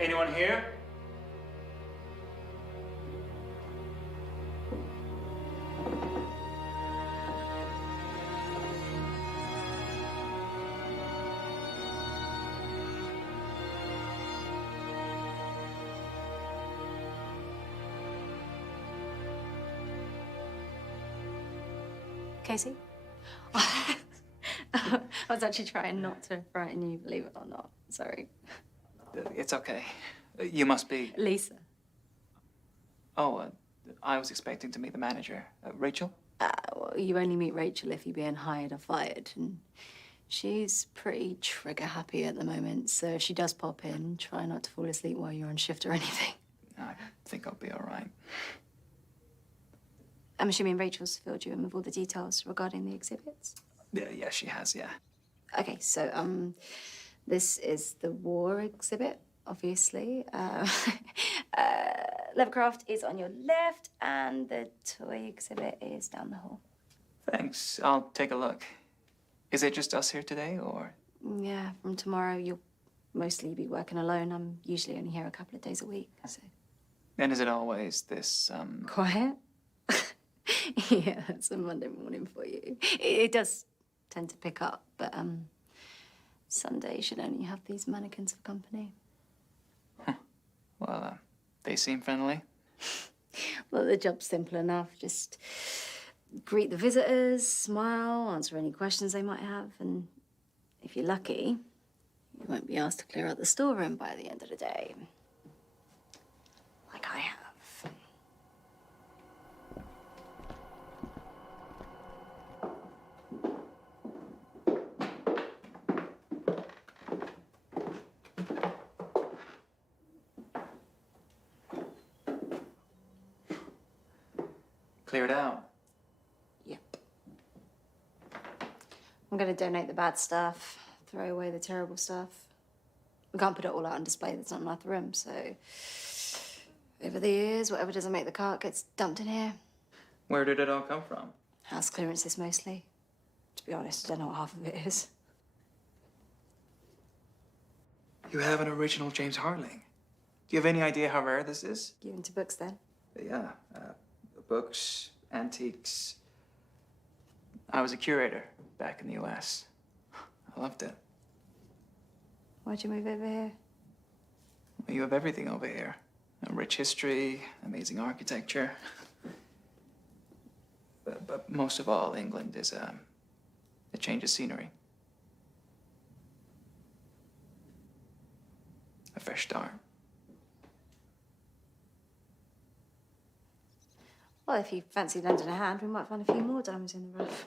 Anyone here? Casey? I was actually trying not to frighten you, believe it or not. Sorry. It's okay. You must be... Lisa. Oh, I was expecting to meet the manager. Rachel? Well, you only meet Rachel if you're being hired or fired. And she's pretty trigger happy at the moment. So if she does pop in, try not to fall asleep while you're on shift or anything. I think I'll be all right. I'm assuming Rachel's filled you in with all the details regarding the exhibits? Yeah, she has, yeah. Okay, so, this is the war exhibit, obviously. Lovecraft is on your left, and the toy exhibit is down the hall. Thanks. I'll take a look. Is it just us here today, or...? Yeah, from tomorrow you'll mostly be working alone. I'm usually only here a couple of days a week, so... And is it always this, Quiet? Yeah, that's a Monday morning for you. It does tend to pick up, but, Sunday you should only have these mannequins for company. Huh. Well, they seem friendly. Well, the job's simple enough. Just greet the visitors, smile, answer any questions they might have, and if you're lucky, you won't be asked to clear out the storeroom by the end of the day. Like I have. Cleared out. Yep. I'm gonna donate the bad stuff, throw away the terrible stuff. We can't put it all out on display, there's not enough room, so... Over the years, whatever doesn't make the cut gets dumped in here. Where did it all come from? House clearances, mostly. To be honest, I don't know what half of it is. You have an original James Harling. Do you have any idea how rare this is? You into books, then? Yeah, books, antiques. I was a curator back in the US. I loved it. Why'd you move over here? Well, you have everything over here. A rich history, amazing architecture. But most of all, England is a change of scenery. A fresh start. Well, if you fancy lending a hand, we might find a few more diamonds in the rough.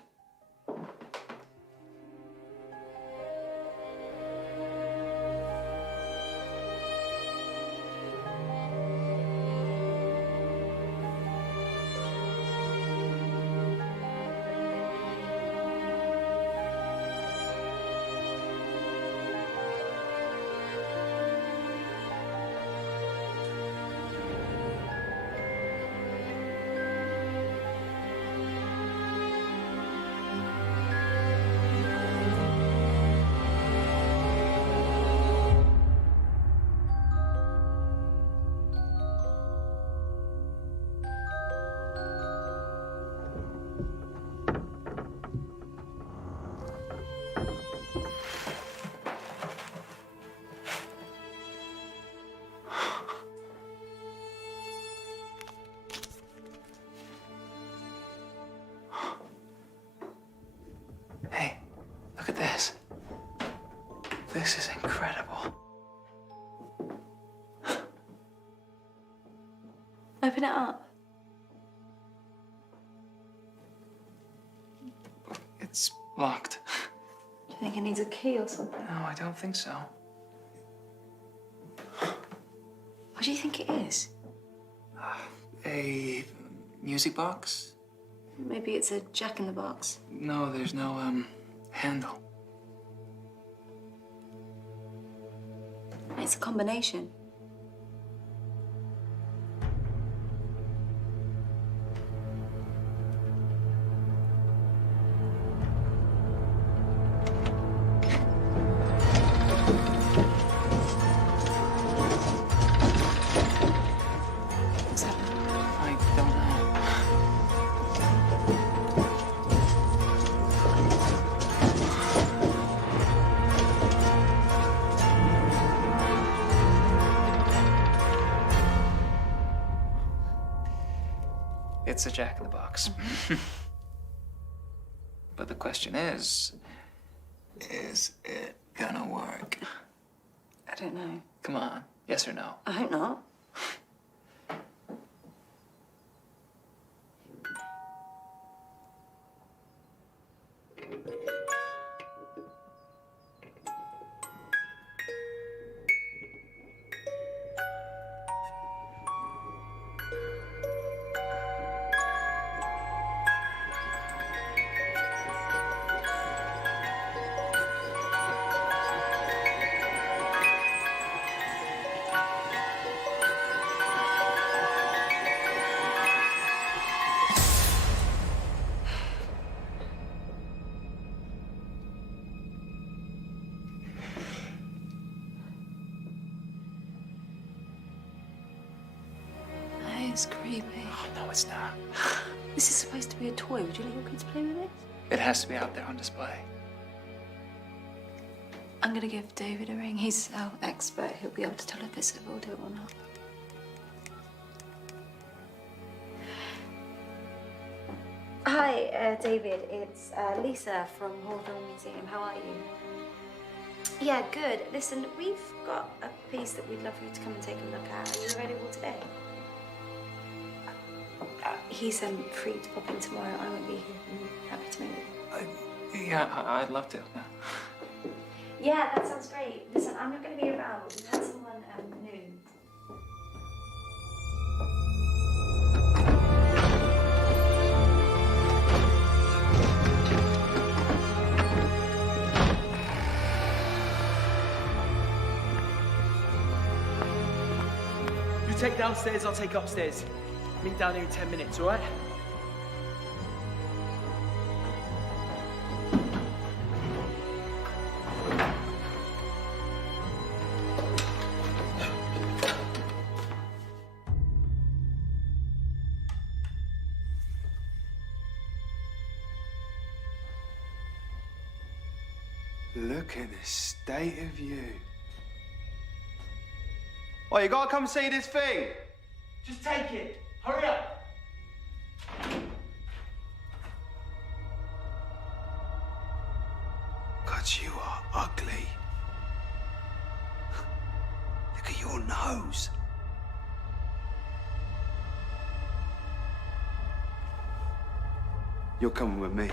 Hey, look at this. This is incredible. Open it up. It's locked. Do you think it needs a key or something? No, I don't think so. What do you think it is? A music box? Maybe it's a jack-in-the-box. No, there's no, handle. It's a combination. It's a jack in the box. But the question is it gonna work? I don't know. Come on, yes or no? I hope not. It's creepy. Oh, no, it's not. This is supposed to be a toy. Would you let your kids play with it? It has to be out there on display. I'm gonna give David a ring. He's our expert. He'll be able to tell if this will do it or not. Hi, David. It's Lisa from Hawthorne Museum. How are you? Yeah, good. Listen, we've got a piece that we'd love for you to come and take a look at. Are you available today? He's free to pop in tomorrow. I won't be here. I'm happy to meet you. Yeah, I'd love to. Yeah. Yeah, that sounds great. Listen, I'm not going to be around. We've had someone new. You take downstairs, I'll take upstairs. Meet down here in 10 minutes, all right? Look at the state of you. Oh, you gotta come see this thing. Just take it. Hurry up. God, you are ugly. Look at your nose. You're coming with me.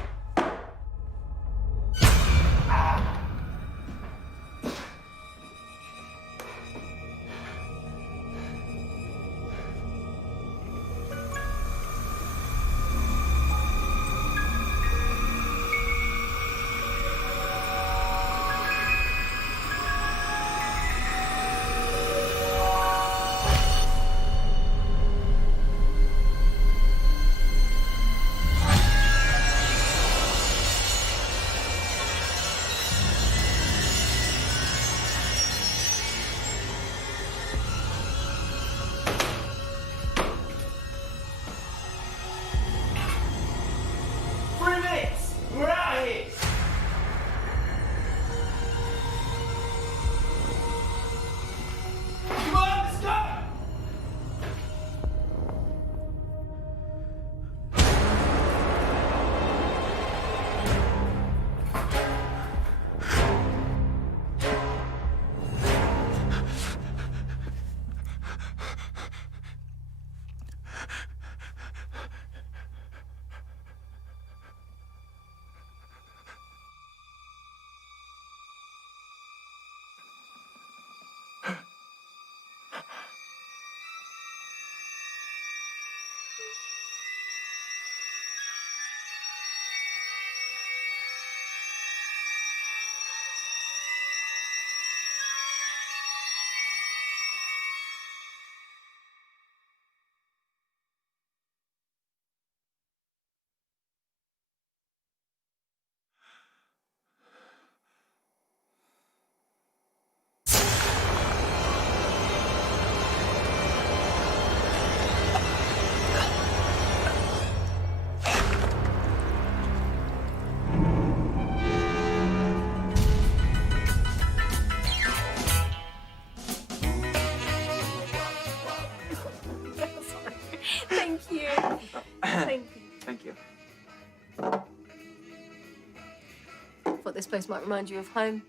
place might remind you of home.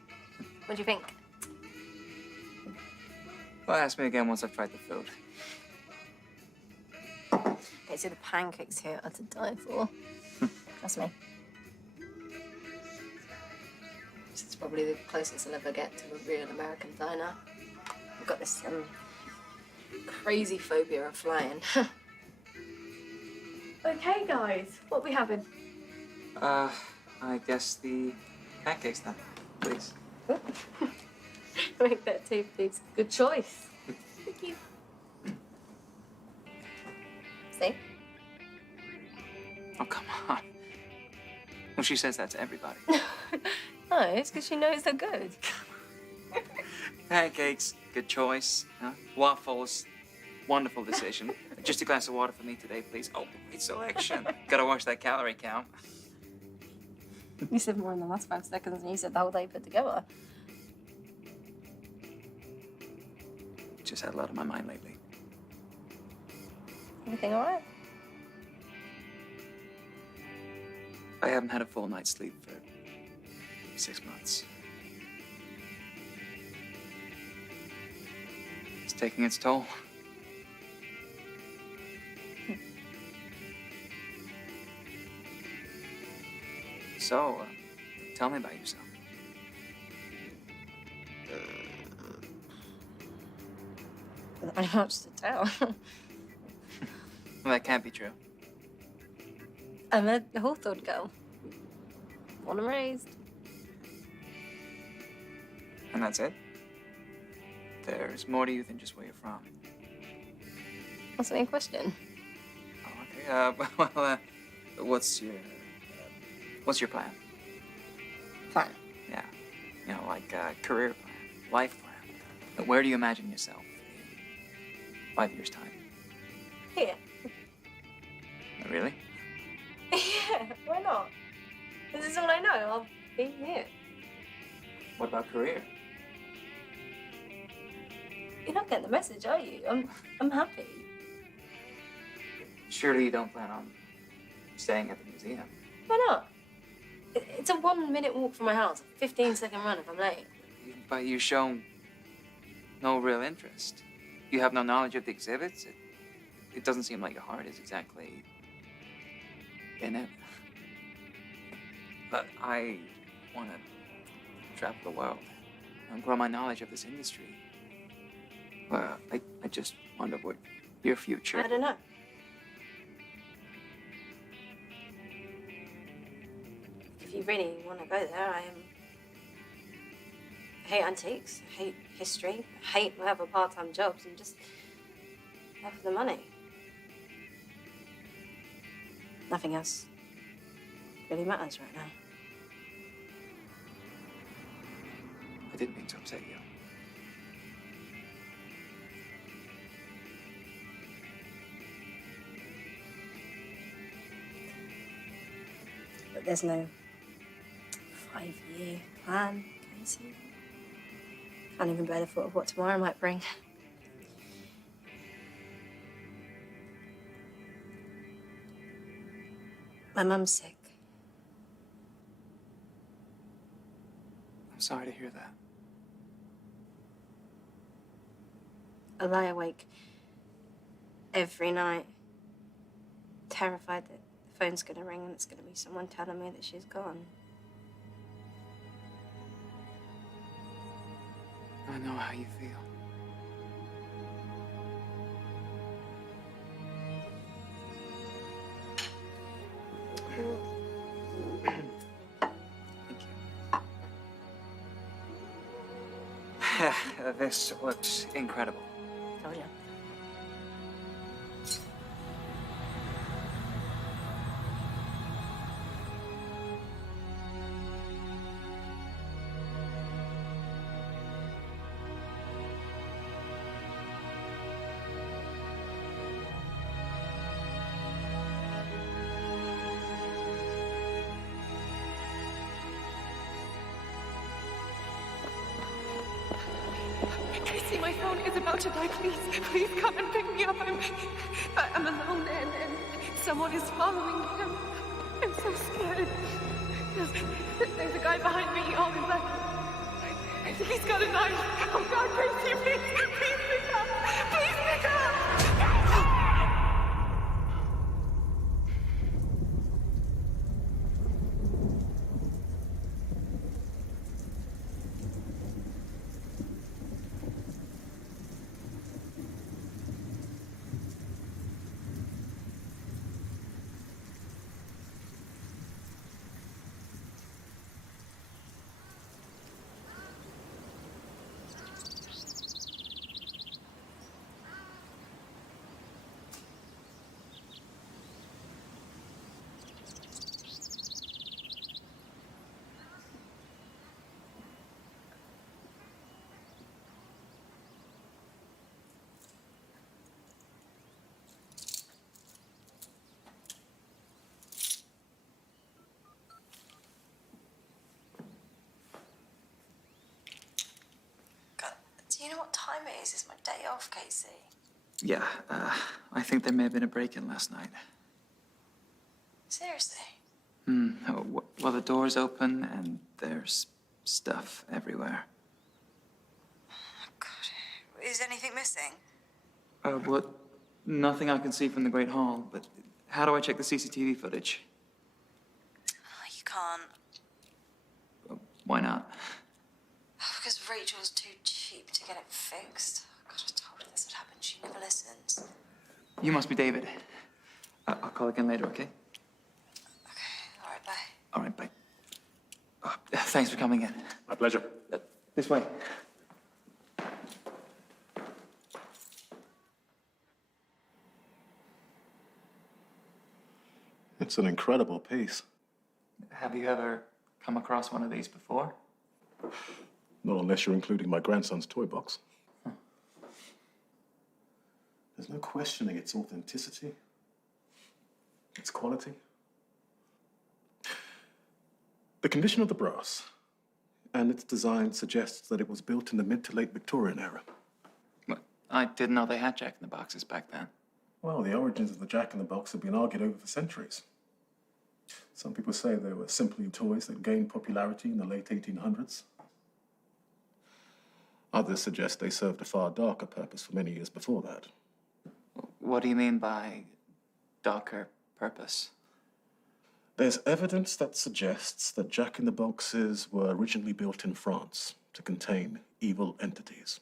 What do you think? Well, ask me again once I've tried the food. Okay, so the pancakes here are to die for. Trust me. This is probably the closest I'll ever get to a real American diner. I've got this crazy phobia of flying. Okay, guys, what are we having? I guess the pancakes then, please. Make that too, please. Good choice. Thank you. See? Oh, come on. Well, she says that to everybody. No, it's because she knows they're good. Pancakes, good choice. Huh? Waffles, wonderful decision. Just a glass of water for me today, please. Oh, great selection. Gotta watch that calorie count. You said more in the last 5 seconds than you said the whole day put together. Just had a lot on my mind lately. Everything all right? I haven't had a full night's sleep for 6 months. It's taking its toll. So, tell me about yourself. Not much to tell. Well, that can't be true. I'm a Hawthorne girl. Born and raised. And that's it? There's more to you than just where you're from. What's the main question? Oh, okay. Well, what's your plan? Plan. Yeah. You know, like career plan, life plan. Where do you imagine yourself in 5 years' time? Here. Really? Yeah, why not? This is all I know. I'll be here. What about career? You're not getting the message, are you? I'm happy. Surely you don't plan on staying at the museum. Why not? It's a 1-minute walk from my house, a 15-second run if I'm late. But you show no real interest. You have no knowledge of the exhibits. It doesn't seem like your heart is exactly in it. But I want to travel the world and grow my knowledge of this industry. Well, I just wonder what your future... I don't know. If you really want to go there, I hate antiques, I hate history, I hate whatever part-time jobs, and just love the money. Nothing else really matters right now. I didn't mean to upset you. But there's no 5-year plan, Casey. Can't even bear the thought of what tomorrow might bring. My mum's sick. I'm sorry to hear that. I lie awake every night, terrified that the phone's gonna ring and it's gonna be someone telling me that she's gone. I know how you feel. Thank you. This looks incredible. Told you. Casey, my phone is about to die. Please come and pick me up. I'm alone and someone is following me. I'm so scared. There's a guy behind me on his left. I think he's got a knife. Oh God, Casey, please pick up. Please pick up. Do you know what time it is? It's my day off, Casey. Yeah, I think there may have been a break-in last night. Seriously? Well, the door's open and there's stuff everywhere. Oh, God. Is anything missing? What? Nothing I can see from the Great Hall, but how do I check the CCTV footage? Oh, you can't. Why not? Because Rachel's too cheap to get it fixed. God, I told her this would happen. She never listens. You must be David. I'll call again later, okay? Okay, all right, bye. All right, bye. Thanks for coming in. My pleasure. This way. It's an incredible piece. Have you ever come across one of these before? Not unless you're including my grandson's toy box. There's no questioning its authenticity, its quality. The condition of the brass and its design suggests that it was built in the mid to late Victorian era. Well, I didn't know they had Jack-in-the-Boxes back then. Well, the origins of the Jack-in-the-Box have been argued over for centuries. Some people say they were simply toys that gained popularity in the late 1800s. Others suggest they served a far darker purpose for many years before that. What do you mean by darker purpose? There's evidence that suggests that Jack-in-the-Boxes were originally built in France to contain evil entities.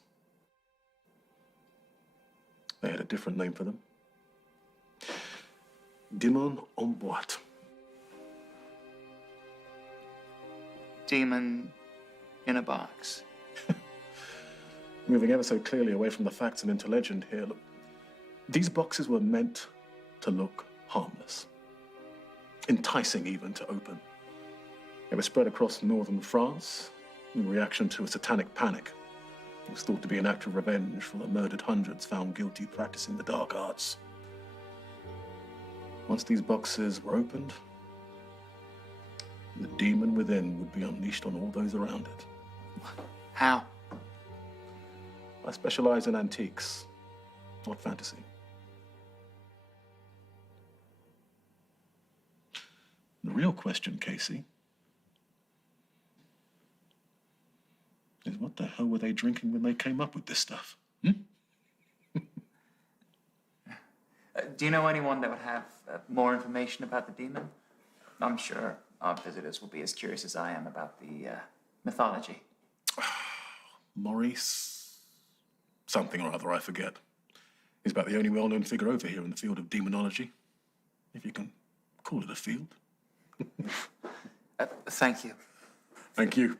They had a different name for them. Demon en boîte. Demon in a box. Moving ever so clearly away from the facts and into legend here, look, these boxes were meant to look harmless, enticing even to open. They were spread across northern France in reaction to a satanic panic. It was thought to be an act of revenge for the murdered hundreds found guilty practicing the dark arts. Once these boxes were opened, the demon within would be unleashed on all those around it. How? I specialize in antiques, not fantasy. The real question, Casey, is what the hell were they drinking when they came up with this stuff? Do you know anyone that would have more information about the demon? I'm sure our visitors will be as curious as I am about the mythology. Maurice something or other, I forget. He's about the only well-known figure over here in the field of demonology, if you can call it a field. Thank you. Thank you.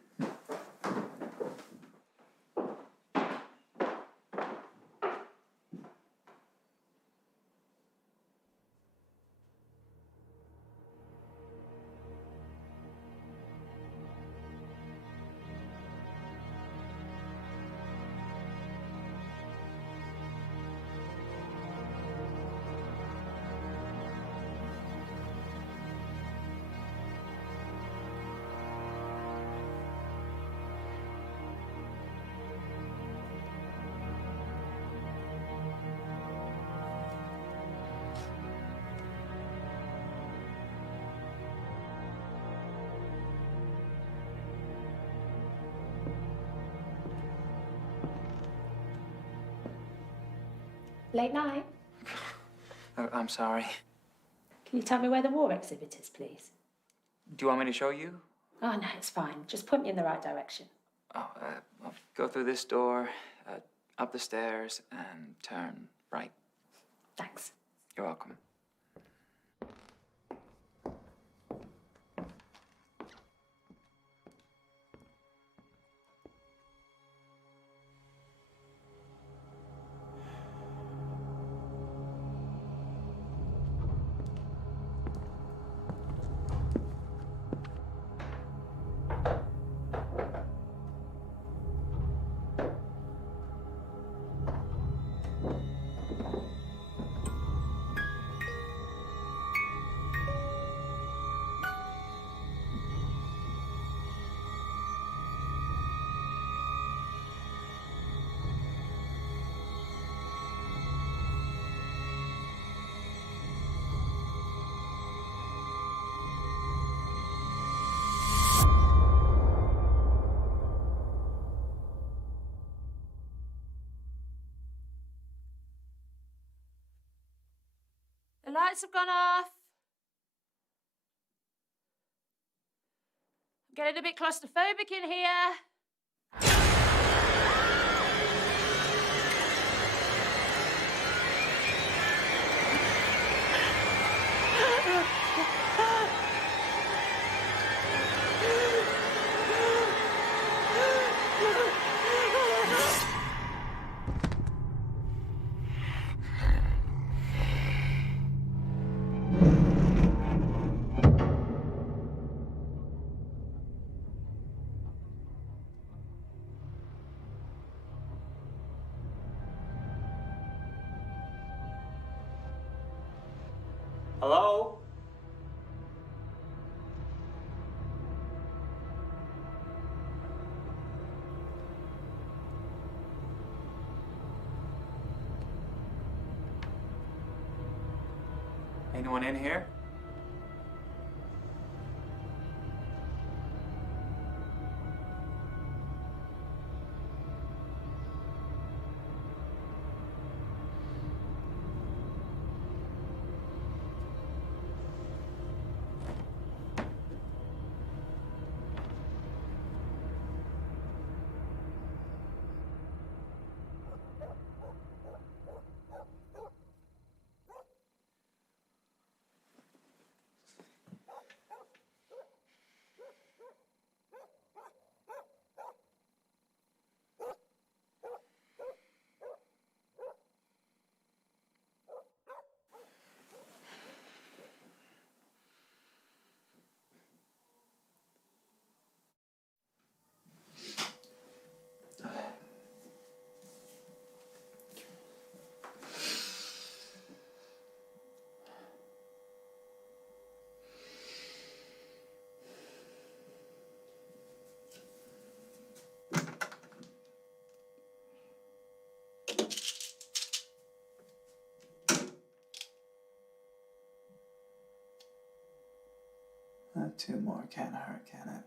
Late night. I'm sorry. Can you tell me where the war exhibit is, please? Do you want me to show you? Oh, no, it's fine. Just point me in the right direction. Oh, I'll go through this door, up the stairs, and turn right. Thanks. You're welcome. The lights have gone off. I'm getting a bit claustrophobic in here. Hello? Anyone in here? Two more can't hurt, can it?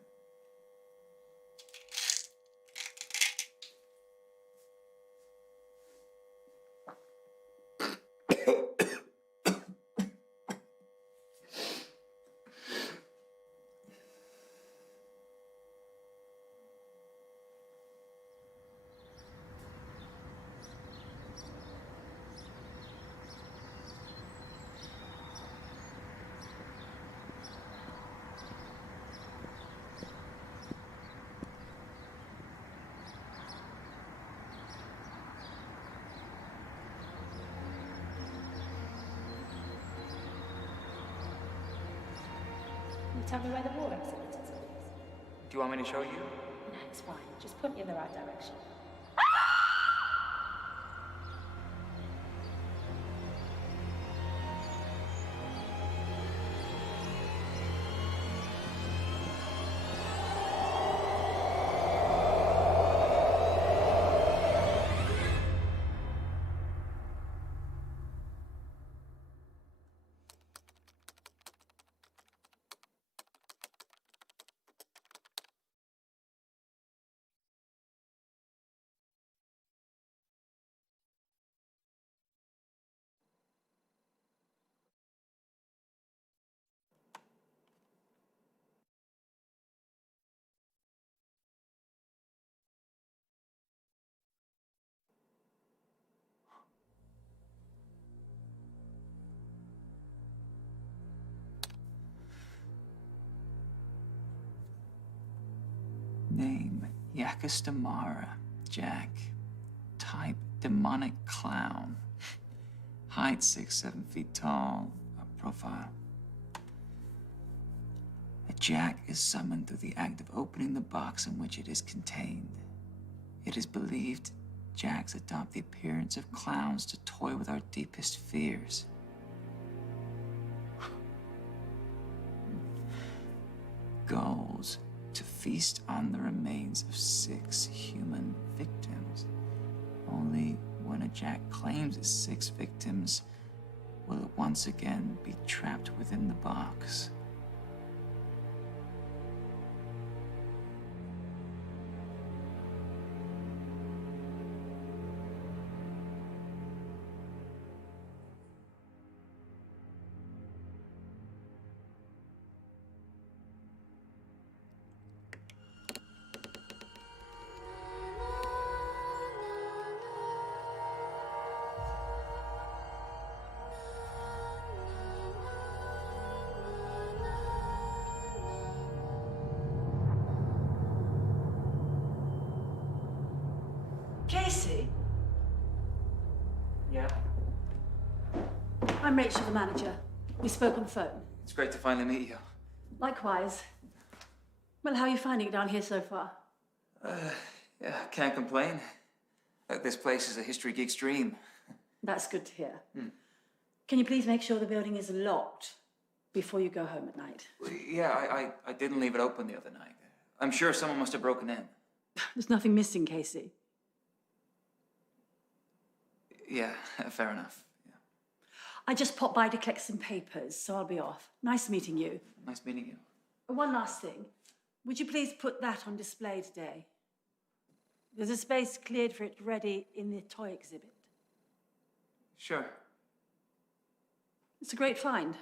Can you tell me where the war exhibit is, please? Do you want me to show you? No, it's fine. Just point me in the right direction. Yakistamara, Jack. Type demonic clown. Height 6'7" tall. Profile. A Jack is summoned through the act of opening the box in which it is contained. It is believed Jacks adopt the appearance of clowns to toy with our deepest fears. Goals to feast on the remains of 6 human victims. Only when a Jack claims his 6 victims will it once again be trapped within the box. Casey, Yeah? I'm Rachel, the manager. We spoke on the phone. It's great to finally meet you. Likewise. Well, how are you finding it down here so far? Yeah, can't complain. This place is a history geek's dream. That's good to hear. Can you please make sure the building is locked before you go home at night? Yeah, I didn't leave it open the other night. I'm sure someone must have broken in. There's nothing missing, Casey. Yeah, fair enough. Yeah. I just popped by to collect some papers, so I'll be off. Nice meeting you. Nice meeting you. One last thing. Would you please put that on display today? There's a space cleared for it ready in the toy exhibit. Sure. It's a great find.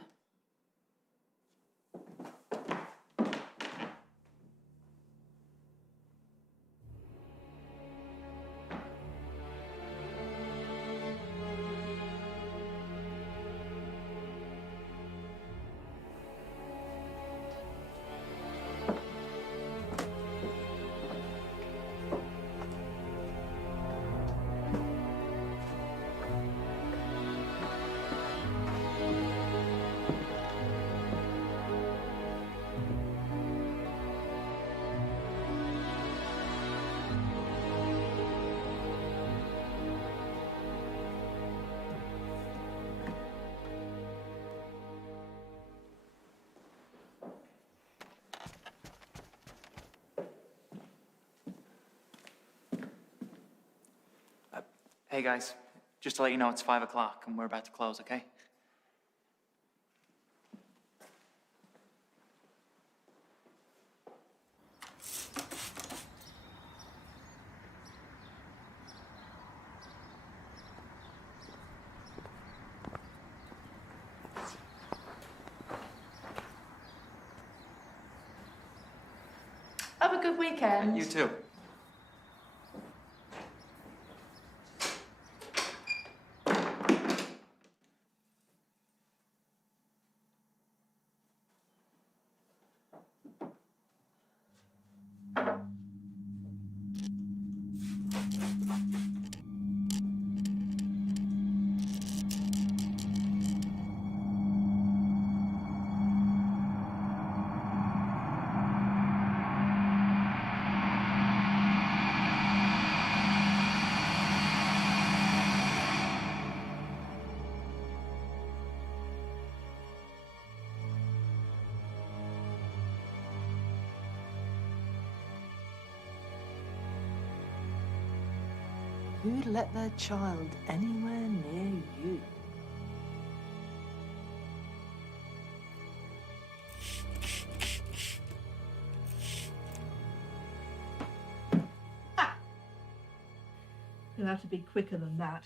Hey guys, just to let you know it's 5 o'clock and we're about to close, okay? Have a good weekend. You too. Who'd let their child anywhere near you? You'll have to be quicker than that.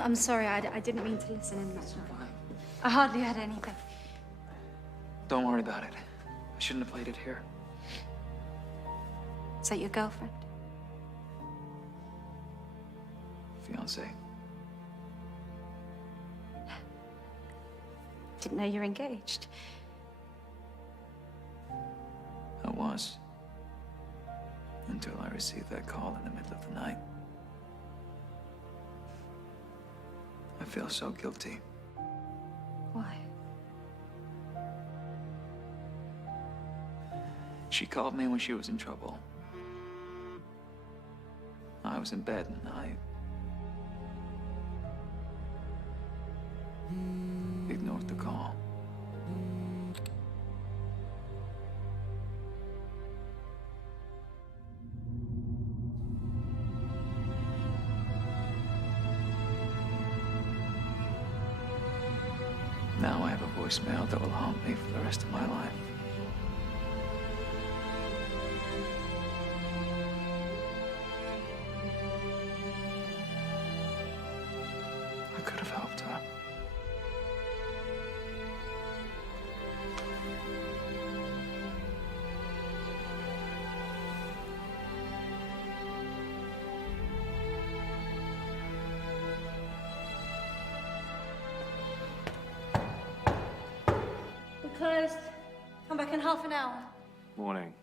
I'm sorry, I didn't mean to listen in. I hardly had anything. Don't worry about it. I shouldn't have played it here. Is that your girlfriend? Fiancé. Didn't know you're engaged. I was. Until I received that call in the middle of the night. I feel so guilty. Why? She called me when she was in trouble. I was in bed and I ignored the call. Now I have a voicemail that will haunt me for the rest of my life. I could have helped her. We're closed. Come back in half an hour. Morning.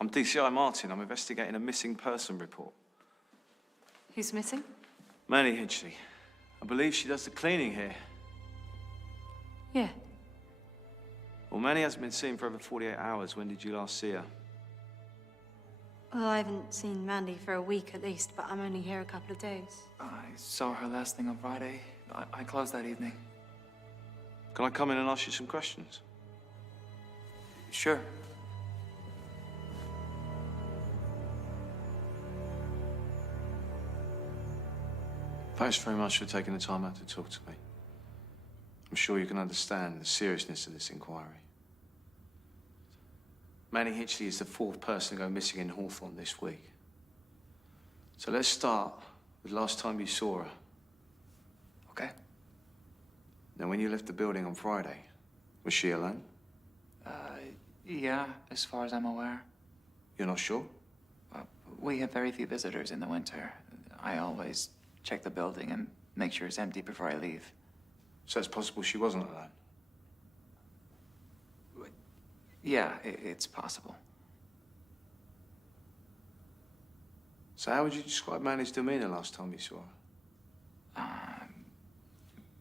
I'm DCI Martin. I'm investigating a missing person report. Who's missing? Manny Hitchley. I believe she does the cleaning here. Yeah. Well, Manny hasn't been seen for over 48 hours. When did you last see her? Well, I haven't seen Mandy for a week at least, but I'm only here a couple of days. I saw her last thing on Friday. I closed that evening. Can I come in and ask you some questions? Sure. Thanks very much for taking the time out to talk to me. I'm sure you can understand the seriousness of this inquiry. Manny Hitchley is the fourth person to go missing in Hawthorne this week. So let's start with the last time you saw her. Okay. Now, when you left the building on Friday, was she alone? Yeah, as far as I'm aware. You're not sure? We have very few visitors in the winter. I always check the building and make sure it's empty before I leave. So it's possible she wasn't alone? Yeah, it's possible. So how would you describe Manny's demeanor last time you saw her?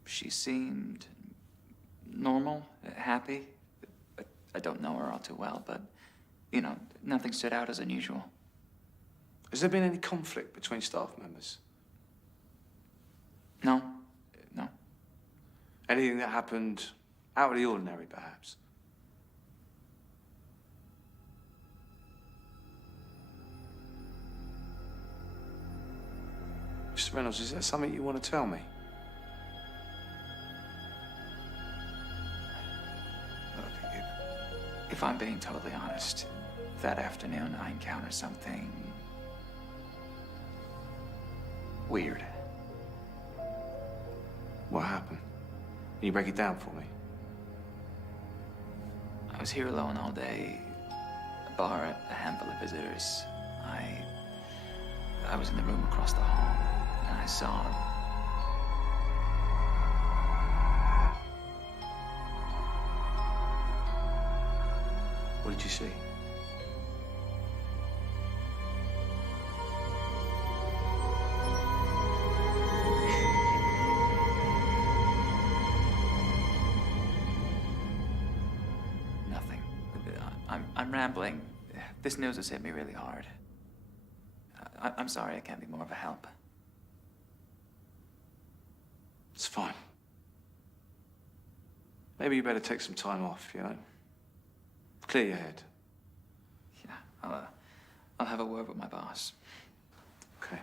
She seemed normal, happy. I don't know her all too well, but, you know, nothing stood out as unusual. Has there been any conflict between staff members? No. No. Anything that happened out of the ordinary, perhaps? Mr. Reynolds, is that something you want to tell me? Look, if I'm being totally honest, that afternoon I encountered something weird. What happened? Can you break it down for me? I was here alone all day, a bar, a handful of visitors. I was in the room across the hall, and I saw... What did you see? Nothing. I'm rambling. This news has hit me really hard. I'm sorry I can't be more of a help. It's fine. Maybe you better take some time off, you know? Clear your head. Yeah, I'll have a word with my boss. Okay.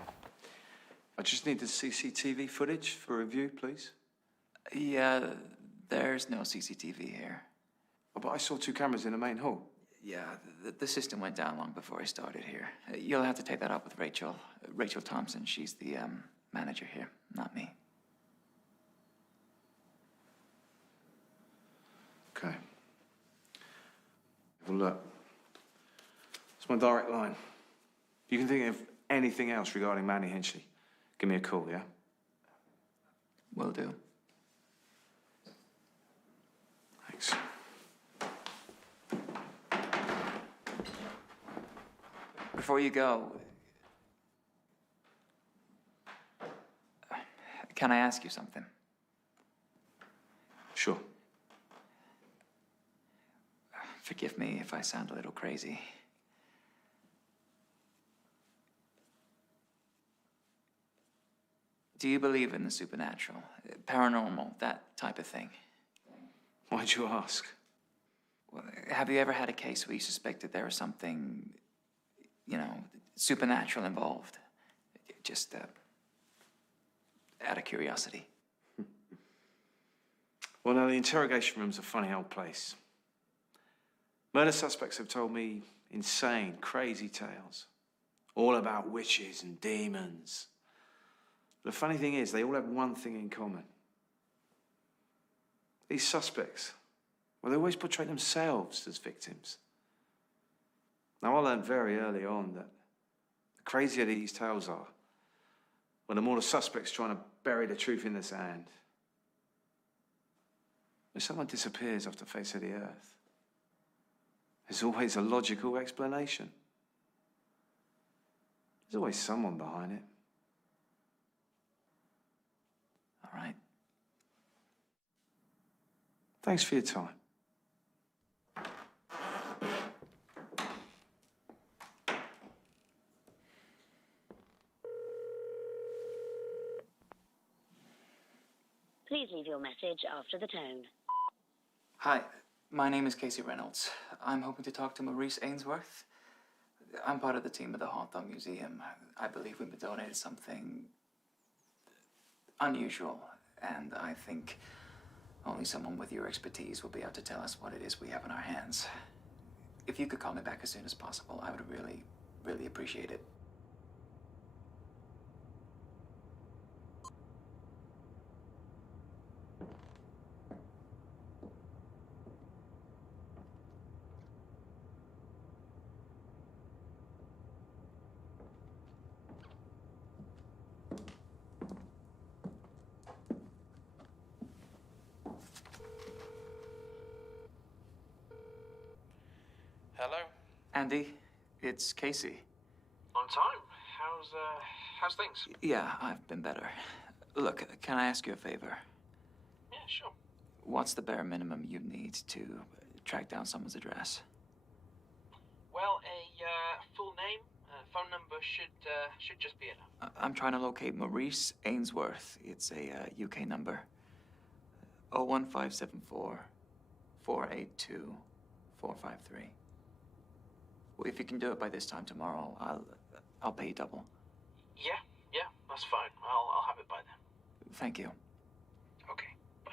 I just need the CCTV footage for review, please. Yeah, there's no CCTV here. Oh, but I saw 2 cameras in the main hall. Yeah, the system went down long before I started here. You'll have to take that up with Rachel. Rachel Thompson, she's the manager here. not me. Okay. Well, look. It's my direct line. If you can think of anything else regarding Manny Hinchley, give me a call, yeah? Will do. Thanks. Before you go, can I ask you something? Sure. Forgive me if I sound a little crazy. Do you believe in the supernatural, paranormal, that type of thing? Why'd you ask? Well, have you ever had a case where you suspected there was something, supernatural involved? Just out of curiosity. Well, no, the interrogation room's a funny old place. Murder suspects have told me insane, crazy tales. All about witches and demons. The funny thing is, they all have one thing in common. These suspects, well, they always portray themselves as victims. Now, I learned very early on that the crazier these tales are, well, the more the suspect's trying to bury the truth in the sand. When someone disappears off the face of the earth, there's always a logical explanation. There's always someone behind it. All right. Thanks for your time. Please leave your message after the tone. Hi, my name is Casey Reynolds. I'm hoping to talk to Maurice Ainsworth. I'm part of the team at the Hawthorne Museum. I believe we've been donated something unusual, and I think only someone with your expertise will be able to tell us what it is we have in our hands. If you could call me back as soon as possible, I would really, really appreciate it. Hello? Andy, it's Casey. On time? How's things? Yeah, I've been better. Look, can I ask you a favor? Yeah, sure. What's the bare minimum you need to track down someone's address? Well, a full name, phone number should just be enough. I'm trying to locate Maurice Ainsworth. It's a UK number. 01574 482 453. Well, if you can do it by this time tomorrow, I'll pay you double. Yeah, that's fine. I'll have it by then. Thank you. Okay, bye.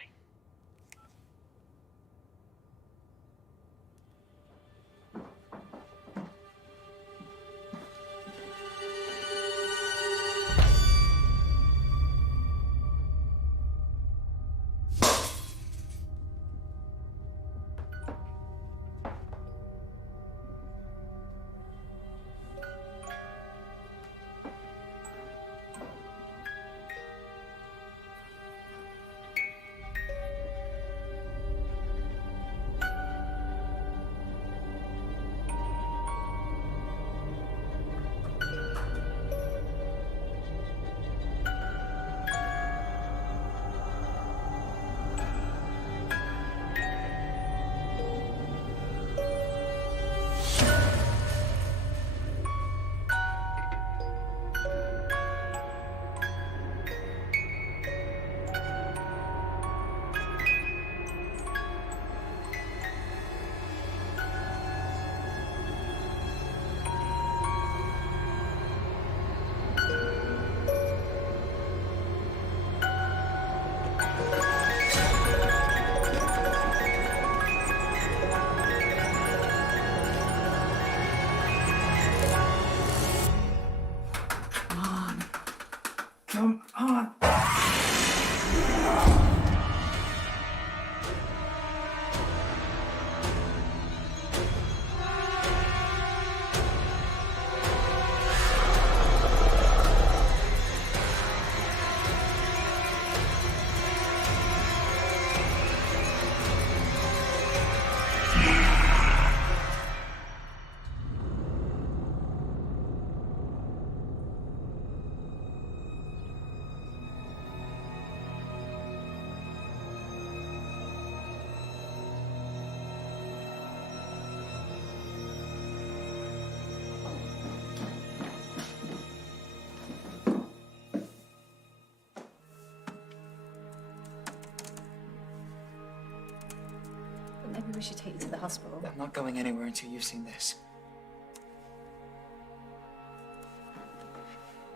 Maybe we should take you to the hospital. I'm not going anywhere until you've seen this.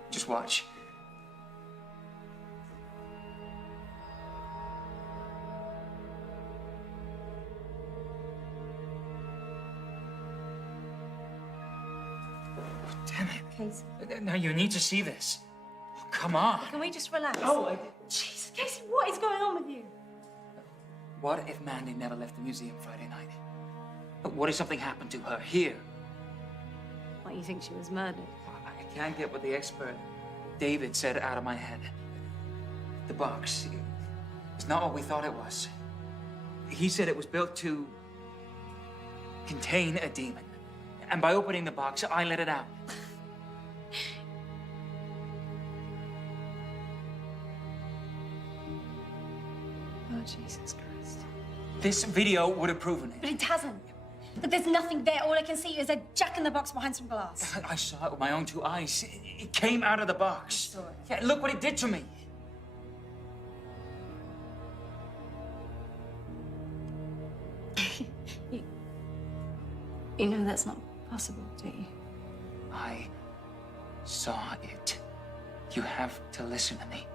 Just watch. Damn it. Casey. No, you need to see this. Oh, come on. Can we just relax? No, Jesus, Casey, what is going on with you? What if Mandy never left the museum Friday night? What if something happened to her here? What, you think she was murdered? I can't get what the expert David said out of my head. The box, it's not what we thought it was. He said it was built to contain a demon. And by opening the box, I let it out. Oh, Jesus Christ. This video would have proven But it. it hasn't. But there's nothing there. All I can see is a jack-in-the-box behind some glass. I saw it with my own two eyes. It came out of the box. I saw it. Yeah, look what it did to me. You know that's not possible, do you? I saw it. You have to listen to me.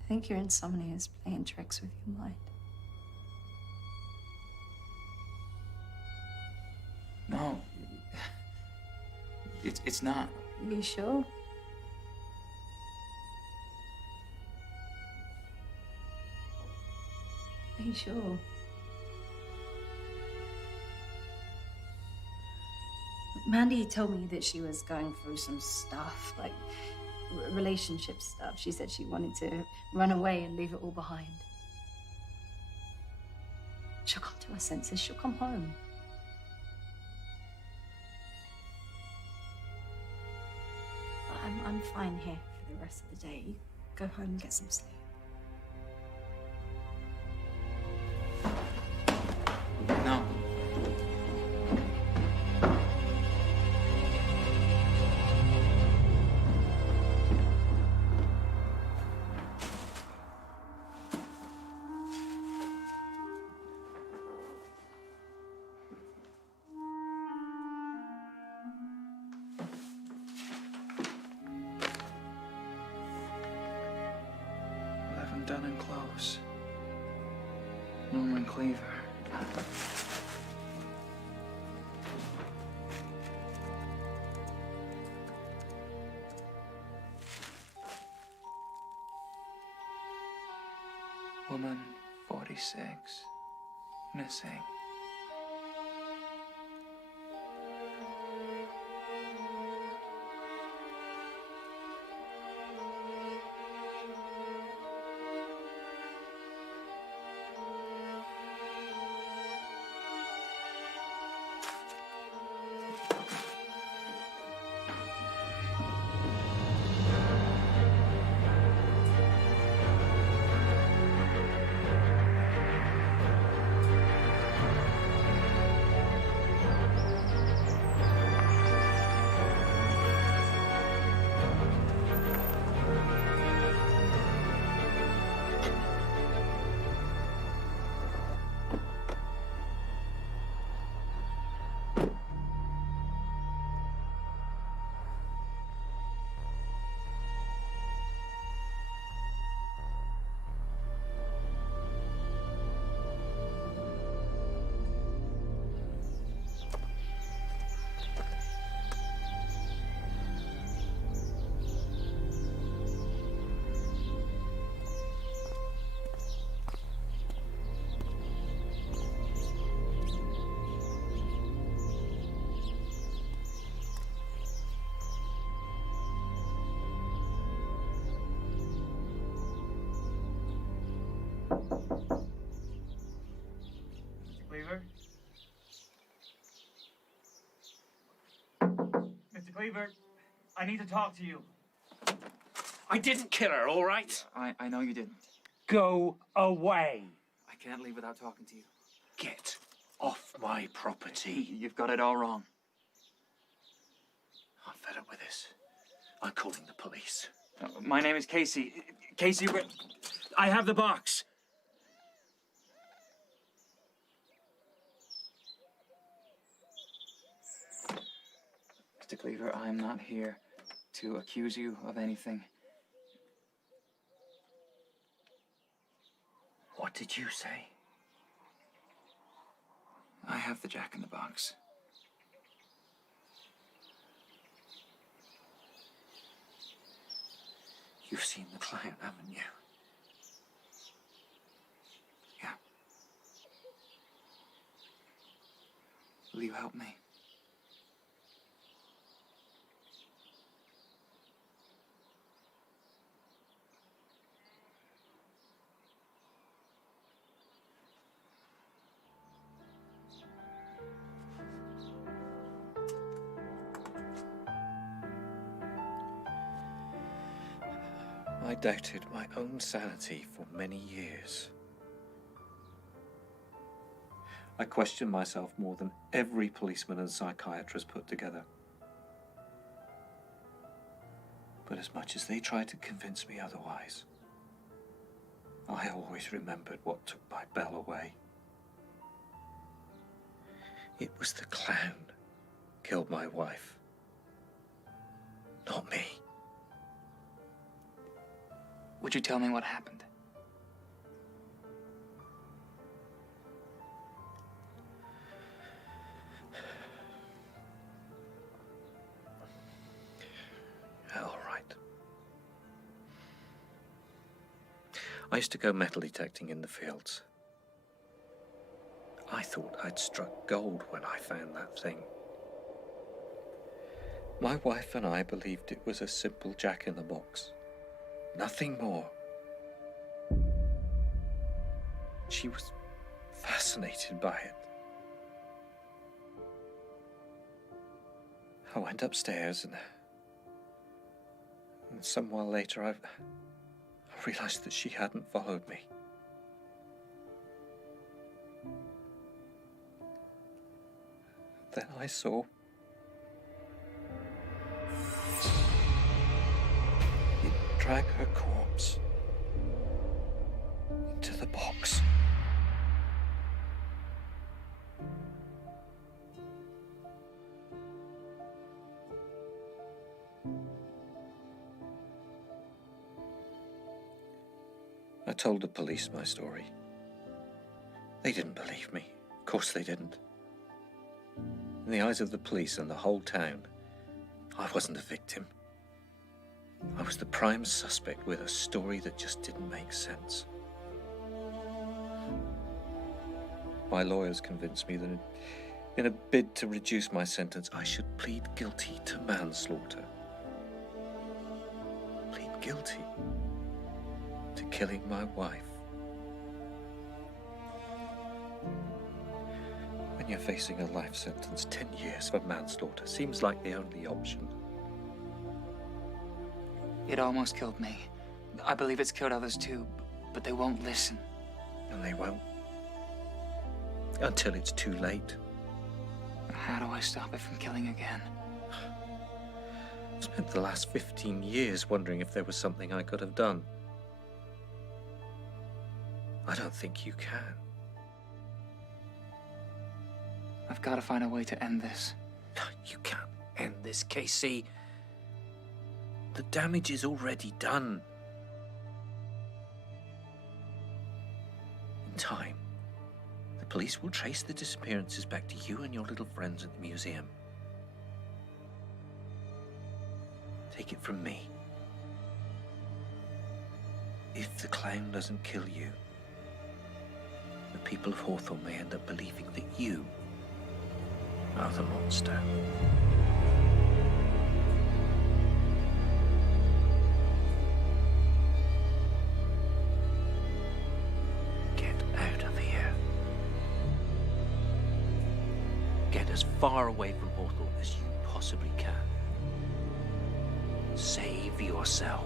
I think your insomnia is playing tricks with your mind. No. It's not. Are you sure? Are you sure? Mandy told me that she was going through some stuff, like relationship stuff. She said she wanted to run away and leave it all behind. She'll come to her senses. She'll come home. I'm fine here for the rest of the day. You go home and get some sleep. No. Done and close. Norman Cleaver. Woman 46. Missing. Cleaver? Mr. Cleaver, I need to talk to you. I didn't kill her, all right? I know you didn't. Go away. I can't leave without talking to you. Get off my property. You've got it all wrong. I'm fed up with this. I'm calling the police. My name is Casey. Casey, I have the box. Mr. Cleaver, I am not here to accuse you of anything. What did you say? I have the Jack in the Box. You've seen the clown, haven't you? Yeah. Will you help me? I doubted my own sanity for many years. I questioned myself more than every policeman and psychiatrist put together. But as much as they tried to convince me otherwise, I always remembered what took my Belle away. It was the clown killed my wife, not me. Would you tell me what happened? All right. I used to go metal detecting in the fields. I thought I'd struck gold when I found that thing. My wife and I believed it was a simple jack-in-the-box. Nothing more. She was fascinated by it. I went upstairs and some while later I realized that she hadn't followed me. Then I saw it drag her corpse into the box. I told the police my story. They didn't believe me. Of course they didn't. In the eyes of the police and the whole town, I wasn't a victim. I was the prime suspect with a story that just didn't make sense. My lawyers convinced me that in a bid to reduce my sentence, I should plead guilty to manslaughter. Plead guilty to killing my wife. When you're facing a life sentence, 10 years for manslaughter seems like the only option. It almost killed me. I believe it's killed others too, but they won't listen. And they won't. Until it's too late. How do I stop it from killing again? I've spent the last 15 years wondering if there was something I could have done. I don't think you can. I've got to find a way to end this. You can't end this, Casey. The damage is already done. In time, the police will trace the disappearances back to you and your little friends at the museum. Take it from me. If the clown doesn't kill you, the people of Hawthorne may end up believing that you are the monster. Get out of here. Get as far away from Hawthorne as you possibly can. Save yourself.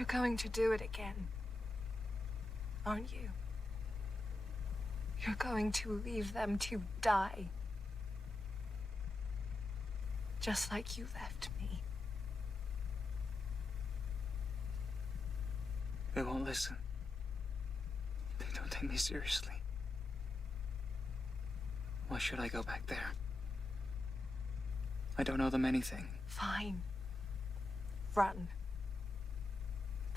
You're going to do it again, aren't you? You're going to leave them to die. Just like you left me. They won't listen. They don't take me seriously. Why should I go back there? I don't owe them anything. Fine. Run.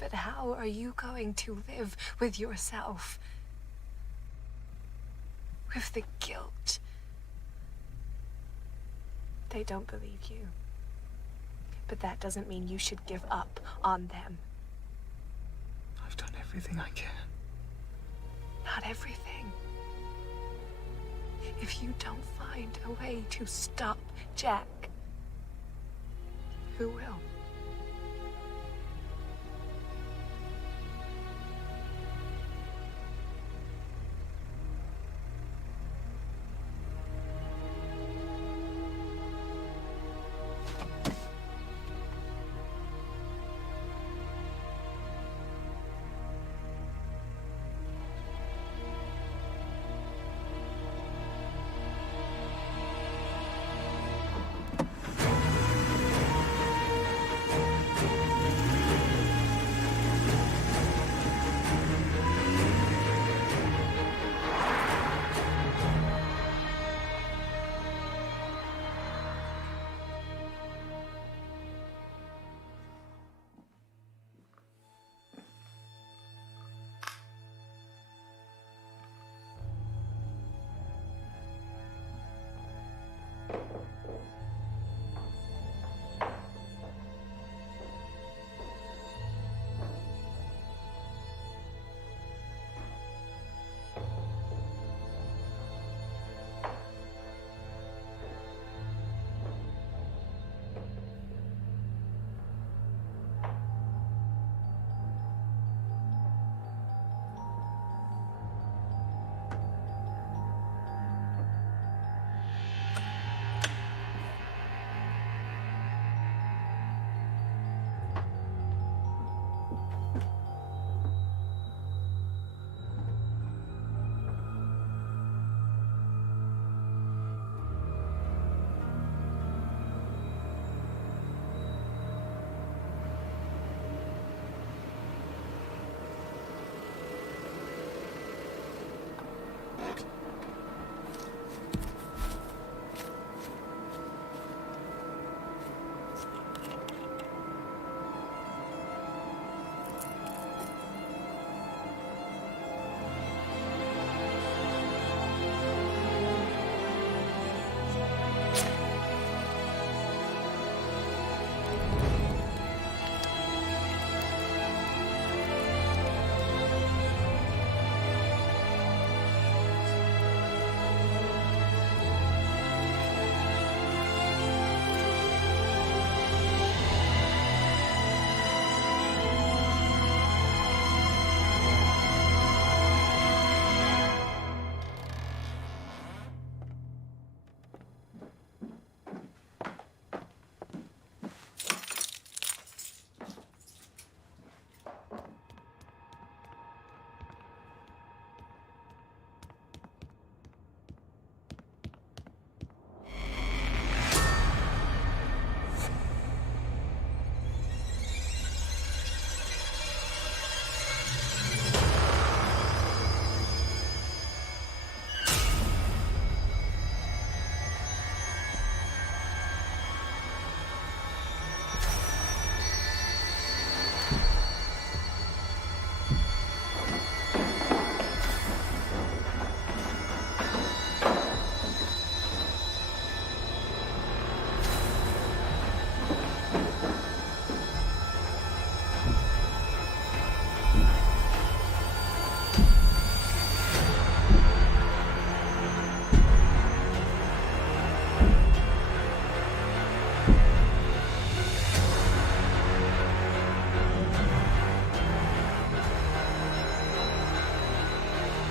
But how are you going to live with yourself? With the guilt? They don't believe you. But that doesn't mean you should give up on them. I've done everything I can. Not everything. If you don't find a way to stop Jack, who will?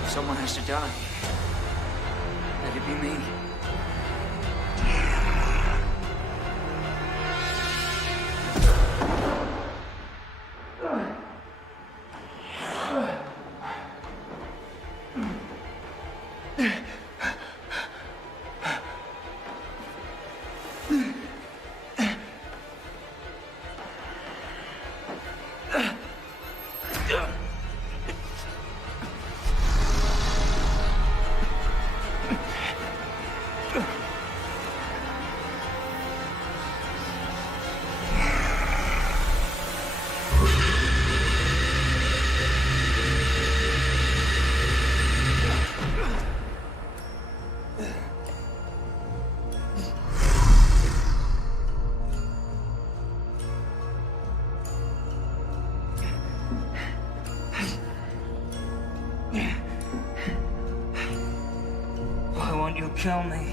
Someone has to die. Let it be me. kill me.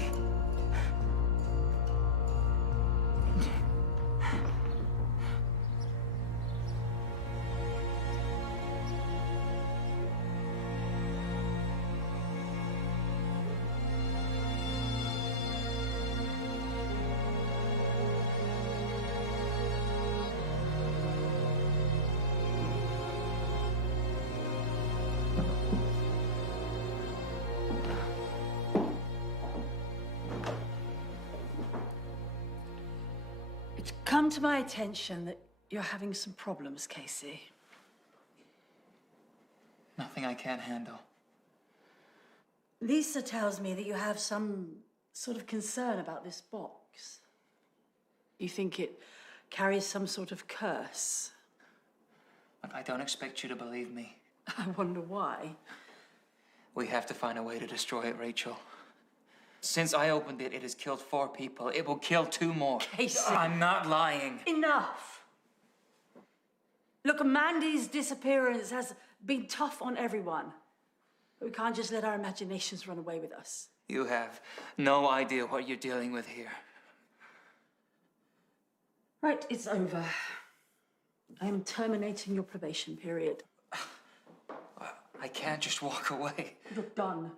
It's come to my attention that you're having some problems, Casey. Nothing I can't handle. Lisa tells me that you have some sort of concern about this box. You think it carries some sort of curse. Look, I don't expect you to believe me. I wonder why. We have to find a way to destroy it, Rachel. Since I opened it, it has killed 4 people. It will kill 2 more. Casey. I'm not lying. Enough. Look, Mandy's disappearance has been tough on everyone. But we can't just let our imaginations run away with us. You have no idea what you're dealing with here. Right, it's over. I am terminating your probation period. I can't just walk away. You're done.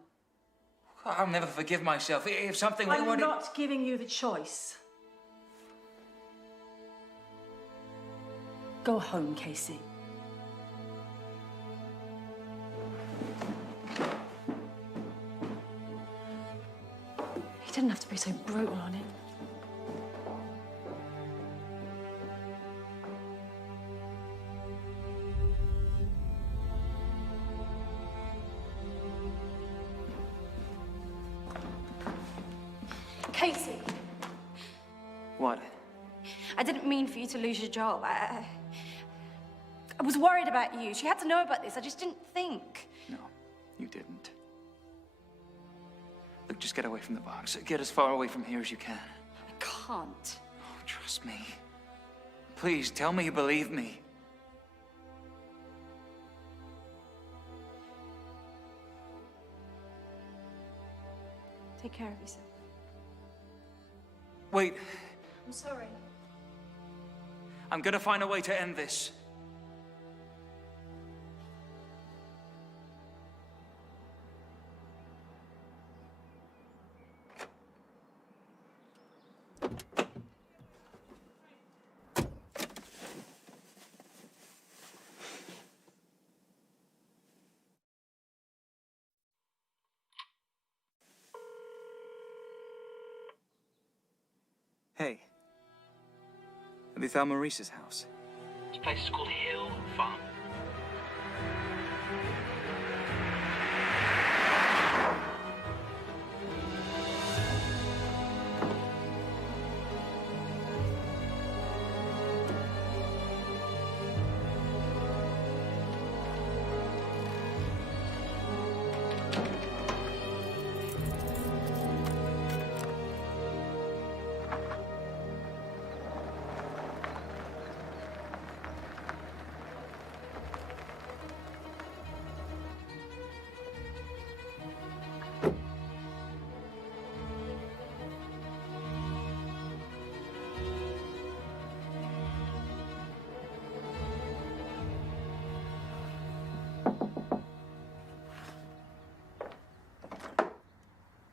I'll never forgive myself if something I'm were to... not giving you the choice. Go home, Casey. He didn't have to be so brutal on it. Casey, What? I didn't mean for you to lose your job. I was worried about you. She had to know about this. I just didn't think. No, you didn't. Look, just get away from the box. Get as far away from here as you can. I can't. Oh, trust me. Please, tell me you believe me. Take care of yourself. Wait, I'm sorry. I'm gonna find a way to end this. Hey, have you found Maurice's house? This place is called Hill Farm.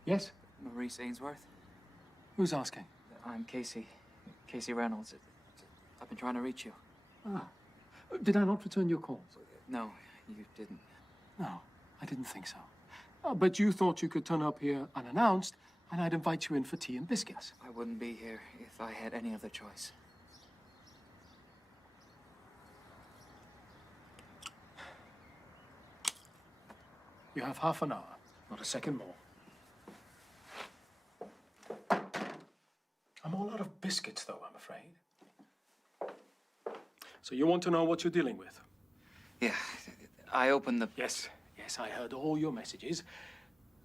Yes? Maurice Ainsworth? Who's asking? I'm Casey. Casey Reynolds. I've been trying to reach you. Ah. Did I not return your call? No, you didn't. No, I didn't think so. But you thought you could turn up here unannounced, and I'd invite you in for tea and biscuits. I wouldn't be here if I had any other choice. You have half an hour, not a second more. I'm all out of biscuits, though, I'm afraid. So you want to know what you're dealing with? Yeah, I opened the... Yes, I heard all your messages.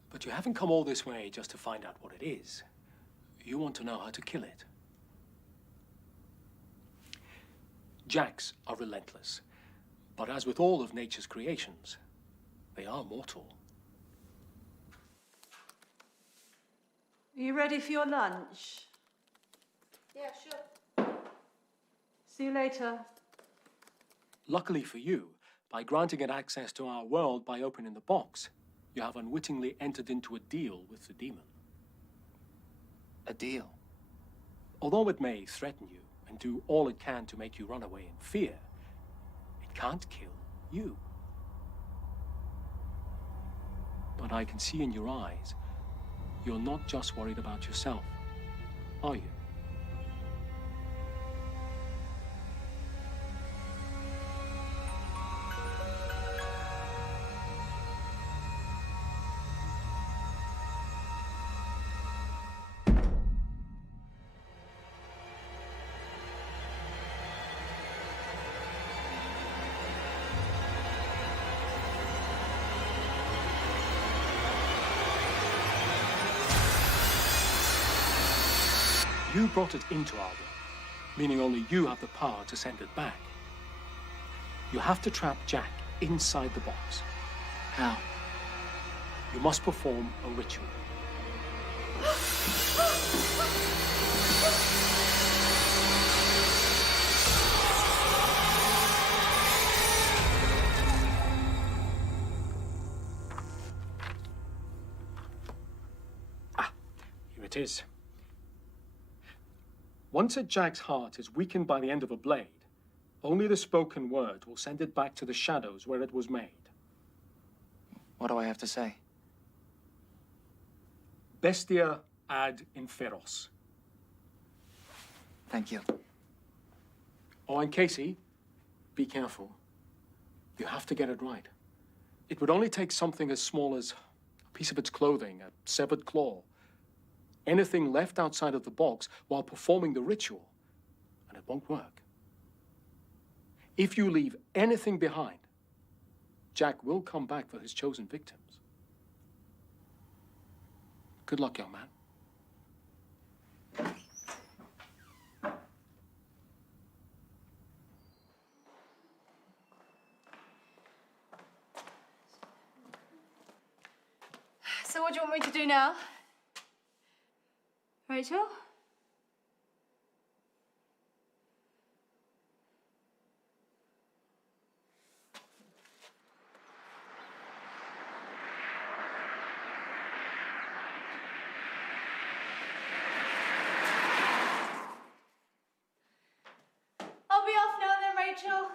But you haven't come all this way just to find out what it is. You want to know how to kill it. Jacks are relentless. But as with all of nature's creations, they are mortal. Are you ready for your lunch? Yeah, sure. See you later. Luckily for you, by granting it access to our world by opening the box, you have unwittingly entered into a deal with the demon. A deal? Although it may threaten you and do all it can to make you run away in fear, it can't kill you. But I can see in your eyes, you're not just worried about yourself, are you? You brought it into our world, meaning only you have the power to send it back. You have to trap Jack inside the box. How? You must perform a ritual. Here it is. Once a Jack's heart is weakened by the end of a blade, only the spoken word will send it back to the shadows where it was made. What do I have to say? Bestia ad inferos. Thank you. Oh, and Casey, be careful. You have to get it right. It would only take something as small as a piece of its clothing, a severed claw, anything left outside of the box while performing the ritual, and it won't work. If you leave anything behind, Jack will come back for his chosen victims. Good luck, young man. So what do you want me to do now? Rachel? I'll be off now then, Rachel.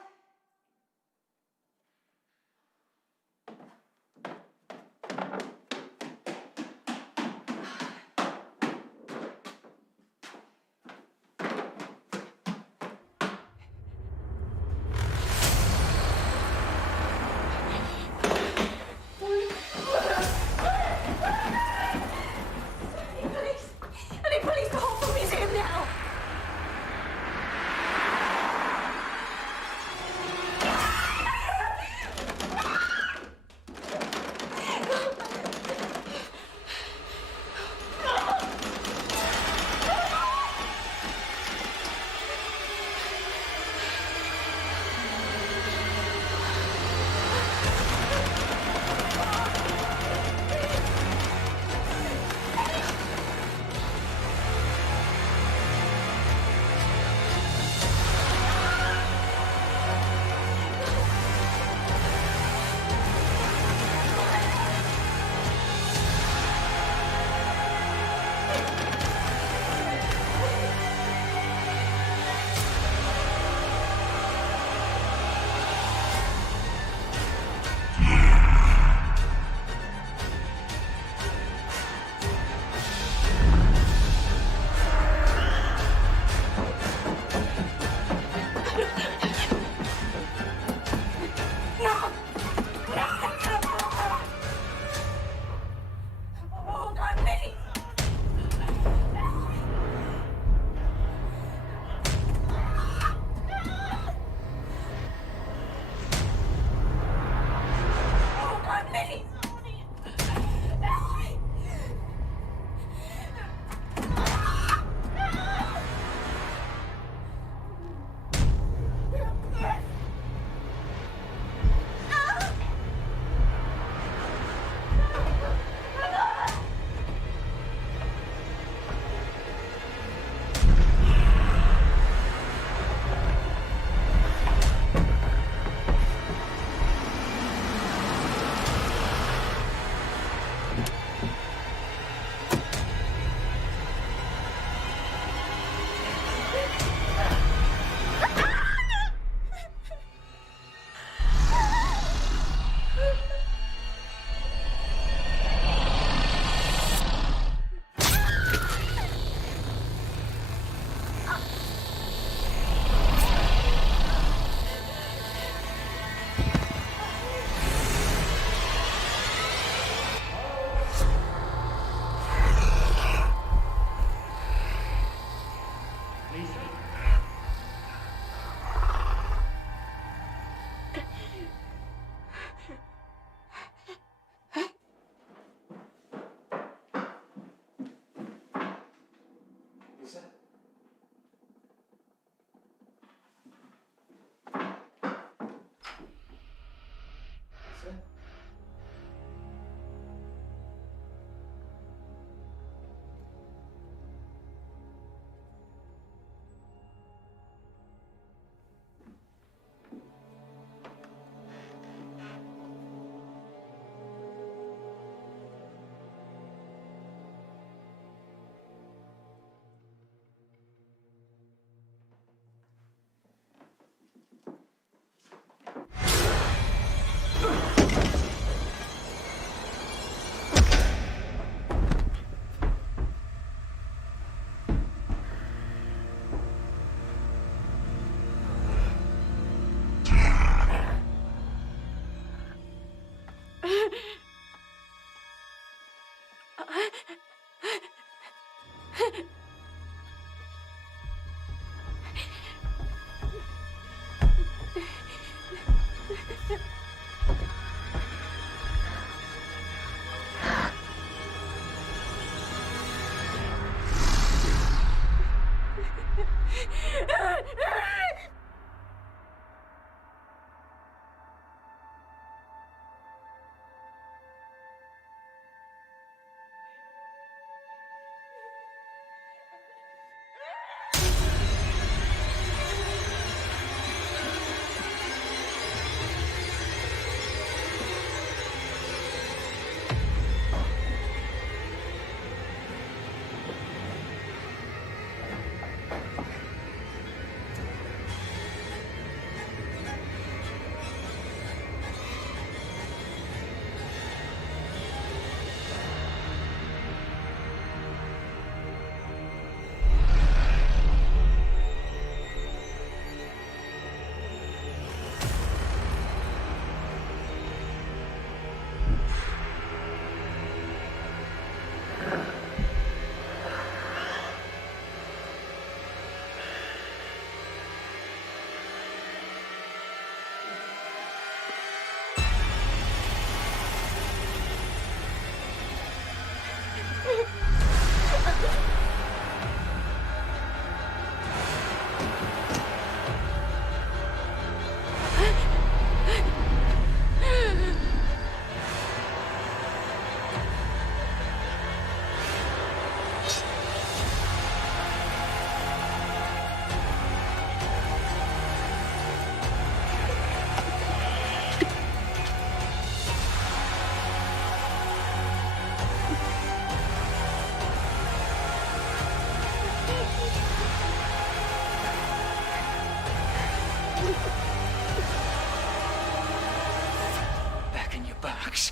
Back in your box.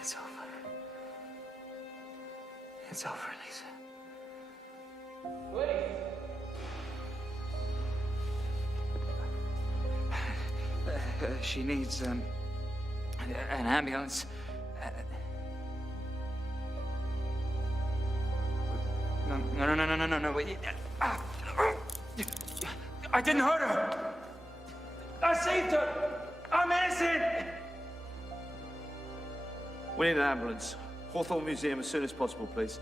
It's over. It's over, Lisa. She needs an ambulance. No, wait. I didn't hurt her. I saved her. I'm innocent. We need an ambulance. Hawthorne Museum as soon as possible, please.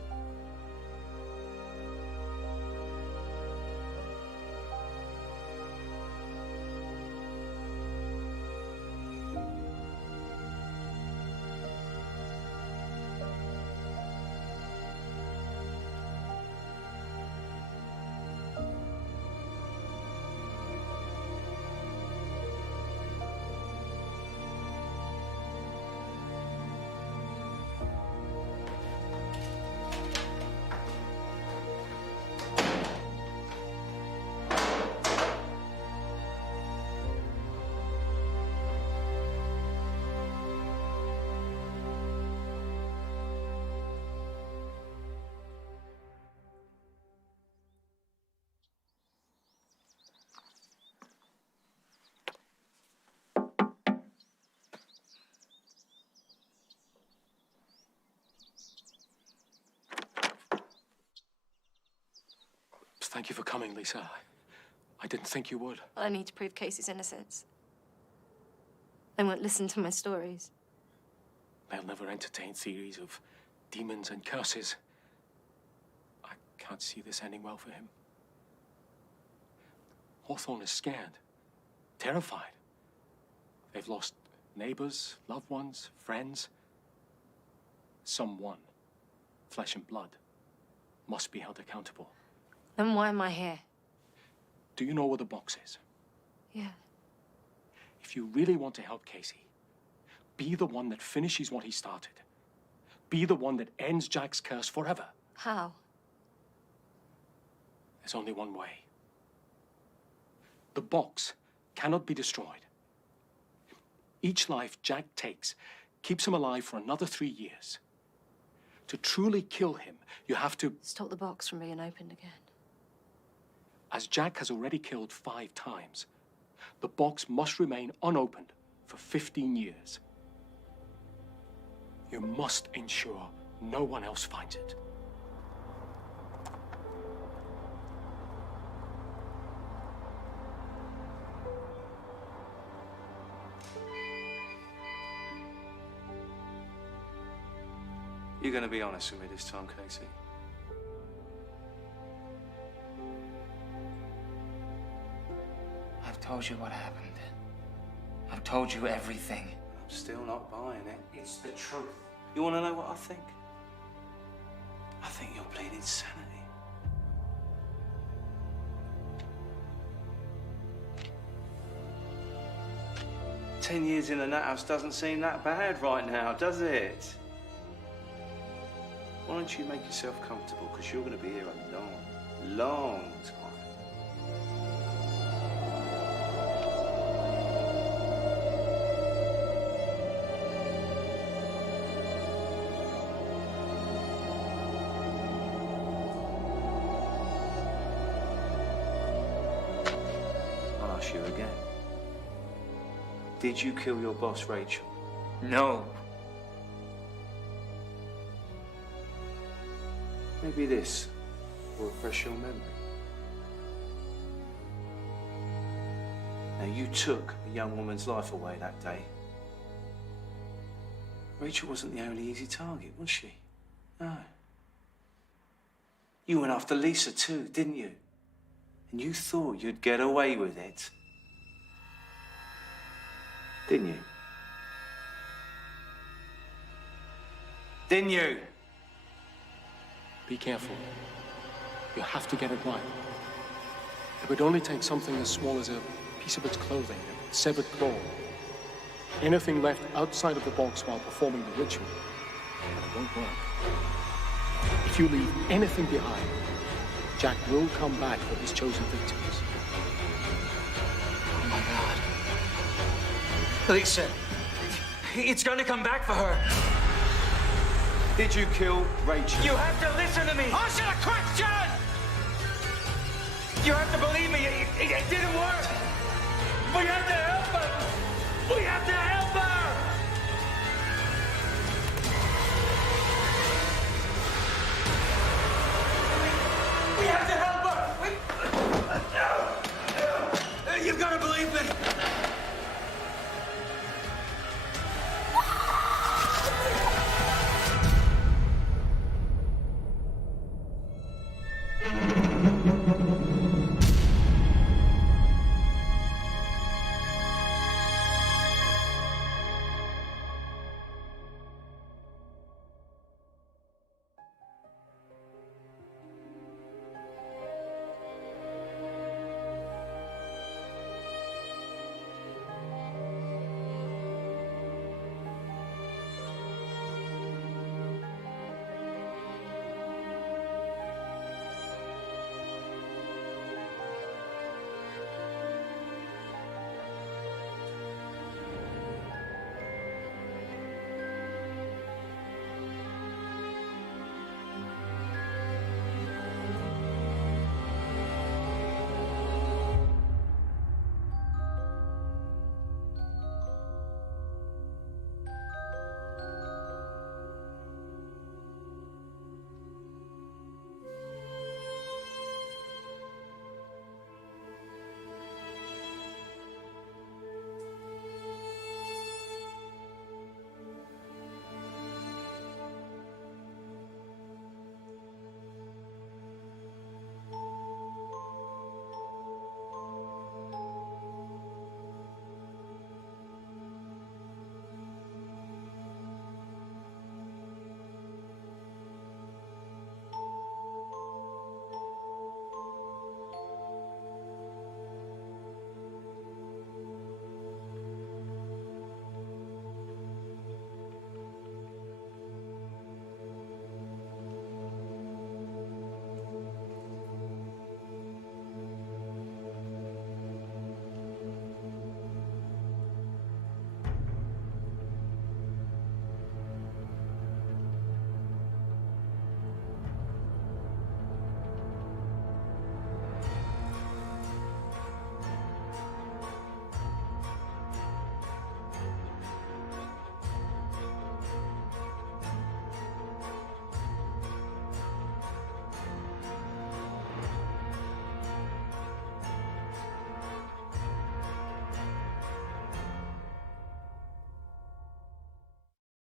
Thank you for coming, Lisa. I didn't think you would. I need to prove Casey's innocence. They won't listen to my stories. They'll never entertain theories of demons and curses. I can't see this ending well for him. Hawthorne is scared, terrified. They've lost neighbors, loved ones, friends. Someone, flesh and blood, must be held accountable. Then why am I here? Do you know where the box is? Yeah. If you really want to help Casey, be the one that finishes what he started. Be the one that ends Jack's curse forever. How? There's only one way. The box cannot be destroyed. Each life Jack takes keeps him alive for another 3 years. To truly kill him, you have to... Stop the box from being opened again. As Jack has already killed 5 times, the box must remain unopened for 15 years. You must ensure no one else finds it. You're going to be honest with me this time, Casey? I've told you what happened. I've told you everything. I'm still not buying it. It's the truth. You want to know what I think? I think you're bleeding insanity. Ten years in a nut house doesn't seem that bad right now, does it? Why don't you make yourself comfortable, because you're going to be here a long, long time. I'll ask you again. Did you kill your boss, Rachel? No. Maybe this will refresh your memory. Now, you took a young woman's life away that day. Rachel wasn't the only easy target, was she? No. You went after Lisa too, didn't you? And you thought you'd get away with it. Didn't you? Didn't you? Be careful. You have to get it right. It would only take something as small as a piece of its clothing, a severed claw. Anything left outside of the box while performing the ritual, and it won't work. If you leave anything behind, Jack will come back for his chosen victims. Oh my God. Lisa, it's gonna come back for her. Did you kill Rachel? You have to listen to me. Answer the question! You have to believe me. It didn't work. We have to help her. We have to help her. We have to help her. You've got to believe me. Mm-hmm.